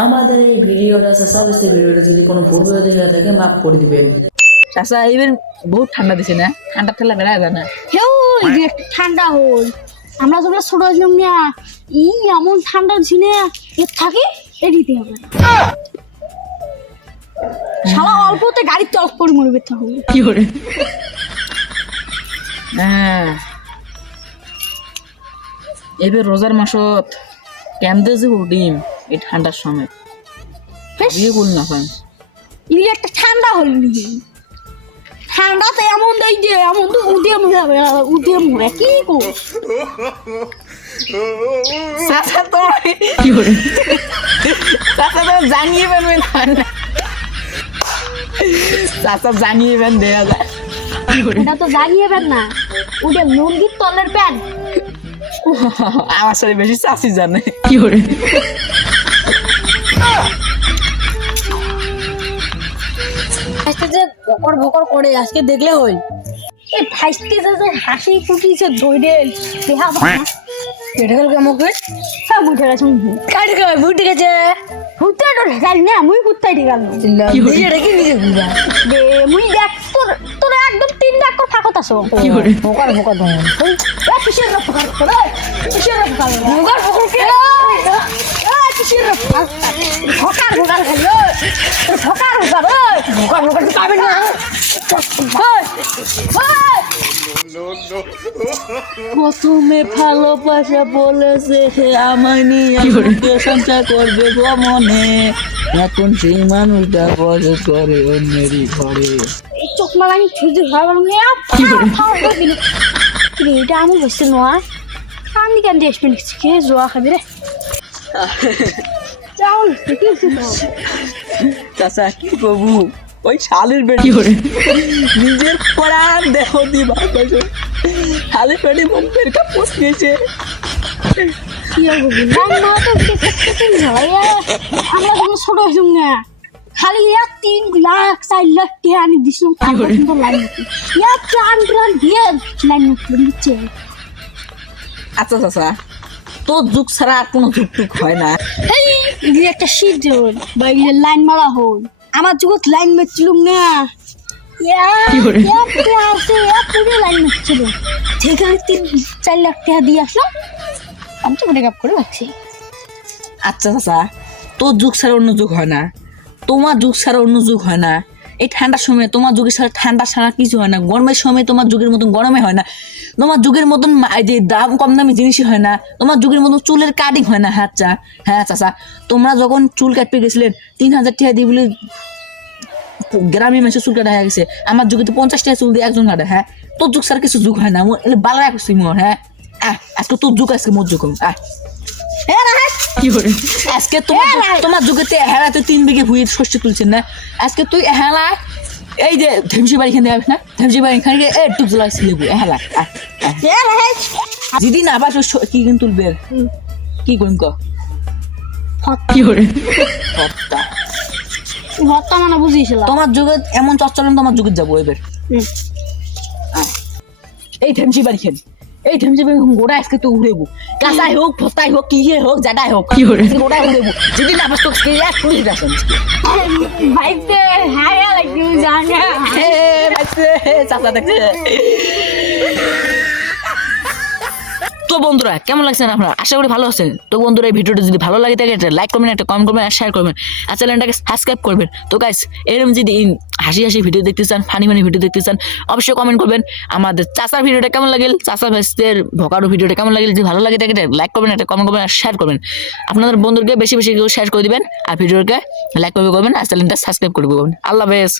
আমাদের এই ভিডিওটা সাবস্ক্রাইব ভিডিওটা যদি কোনো ভুল হয়ে থাকে মাফ করে দিবেন। চাচা এবার বহুত ঠান্ডা দিছে না, ঠান্ডা ঠেলা বেড়া যায় না। কেউ ঠান্ডা হল আমরা যখন ছোট ছিলাম না এই এমন ঠান্ডা ঝিনে এর থাকে এদিতে হবে শালা অল্পতে গাড়ির তল করে মরবে তাহলে কি করে এবার রোজার মাসত কেমদে যে ডিম এই ঠান্ডার সময় বিয়ে বল না পান ইলি একটা ঠান্ডা হলি ঠান্ডাতে এমন দেই যে এমন তো উদে মরে কি কো চাচা তো কি করে চাচা তো জানিয়ে পারবে না, চাচা জানিয়ে পান দেয়া যায় এটা তো জানিয়েবেন না উদে মন্দির তলের প্যান আমার সাথে বেশি চাষি জানে কি করে আজকে যে বকর বকর করে আজকে দেখলে হই এই ফাইস্টে যে হাসি ফুটিছে দইরে দেহা কেটে গেল কেমন সব উঠে গেছে কাটি গেছে ফুটে গেছে ফুটে তো ঢেকাল না মুই কুত্তাই ঢেকাল এটা কি নিজে বুঝা দে মুই দেখ তোর তোর একদম 3 লাখ ফাঁকত আছো কি করে বকর বকর ধরে এ কিসের বকর করে কিসের বকর বকর কে কিসের বকর বকর খালি বকর বকর বকর খাবে না প্রথমে ভালোবাসা বলেছে আমায় নিয়ে সংসার করবে গো মনে, এখন সেই মানুষটা বসে করে অন্যেরই ঘরে। এই চোখ মাগানি ছুঁজে ঘর বানানো এটা আমি বসে নয় আমি কেন রেস্টুরেন্ট খেয়ে জোয়া খাবি রে চাউল চাচা কি করবো ওই শালের বেটি করে নিজের পড়া দেহ দিয়ে ভালোবাসে শালের বেটি মন পের কা পৌঁছেছে কি হবে না তো আমরা যখন ছোট হইলাম না খালি 3 লাখ 4 লাখ টাকা আনি দিছিলাম কিন্তু লাইন ইয়া প্রাণ দিয়ে লাইন নিচ্ছে। আচ্ছা চাচা তোর যুগ ছাড়া আর কোনো যুগ টুক হয় না। এই একটা শীত হল বা লাইন মারা হল আমার যুগত লাইন মারছিলাম না পুরো লাইন মারছিল সেখানে 3-4 লাখ টাকা দিয়ে আসলাম আমি তো ব্রেকআপ করে রাখছি। আচ্ছা চাচা তোর যুগ ছাড়া অন্য যুগ হয় না, তোমার যুগ ছাড়া অন্য যুগ হয় না। এই ঠান্ডার সময় তোমার যুগের ছাড়া ঠান্ডা ছাড়া কিছু হয় না, গরমের সময় তোমার যুগের মতন গরমে হয় না, তোমার যুগের মতন যে দাম কম দামি জিনিসই হয় না, তোমার যুগের মতন চুলের কাটিং হয় না। হ্যাঁ চাচা তোমরা যখন চুল কাটতে গেছিলেন 3000 টাকা দিয়ে বলে গ্রামে মেসে চুল কাটা হয়ে গেছে, আমার যুগে তো 50 টাকা চুল দিয়ে একজন কাটে। হ্যাঁ তোর যুগ ছাড়া কিছু যুগ হয় না, বালা রাখছি মোর। হ্যাঁ আজকে তোর যুগ আজকে মোর যুগ কি করে আজকে তোমার যুগেতে হেলাতে 3 বিঘে ভুঁই শস্য তুলছেন না, আজকে তুই হেলা এই যে ধেমসি বাড়ি খেতে যাবি না, ধেমসি বাড়ি খাইকে একটু জলাইছি লেবু হেলা যেদিন আবার কি কিন তুলবে কি করুন ক কি করে ভর্তা মানে বুঝিয়েছিল তোমার যুগে এমন চচ্চলন তোমার যুগে যাবো এবার। এই ধেমসি বাড়ি খেন এই ধেমসি বাড়ি গোড়া আজকে তো উড়েবো, কাঁচাই হোক ভর্তাই হোক কি হোক যাটাই হোক গোড়াই উড়েবো যেদিন আবার তো পুলিশ আসেন ভাইতে হ্যাঁ লাগবে জানা চাচা দেখছে। তো বন্ধুরা কেমন লাগছেন আপনারা, আশা করি ভালো আছেন। তো বন্ধুরা এই ভিডিওটা যদি ভালো লাগে থাকে লাইক করবেন, একটা কমেন্ট করবেন আর শেয়ার করবেন আর চ্যানেলটাকে সাবস্ক্রাইব করবেন। তো গাইস এরকম যদি হাসি হাসি ভিডিও দেখতে চান, ফানি ভিডিও দেখতে চান অবশ্যই কমেন্ট করবেন। আমাদের চাচার ভিডিওটা কেমন লাগেল, চাচা ভাইদের ভকারো ভিডিওটা কেমন লাগেল, যদি ভালো লাগে থাকে লাইক করবেন, একটা কমেন্ট করবেন আর শেয়ার করবেন। আপনাদের বন্ধুকে বেশি বেশি শেয়ার করে দিবেন আর ভিডিওকে লাইক করবেন আর চ্যানেলটা সাবস্ক্রাইব করবেন। আল্লাহ হাফেজ।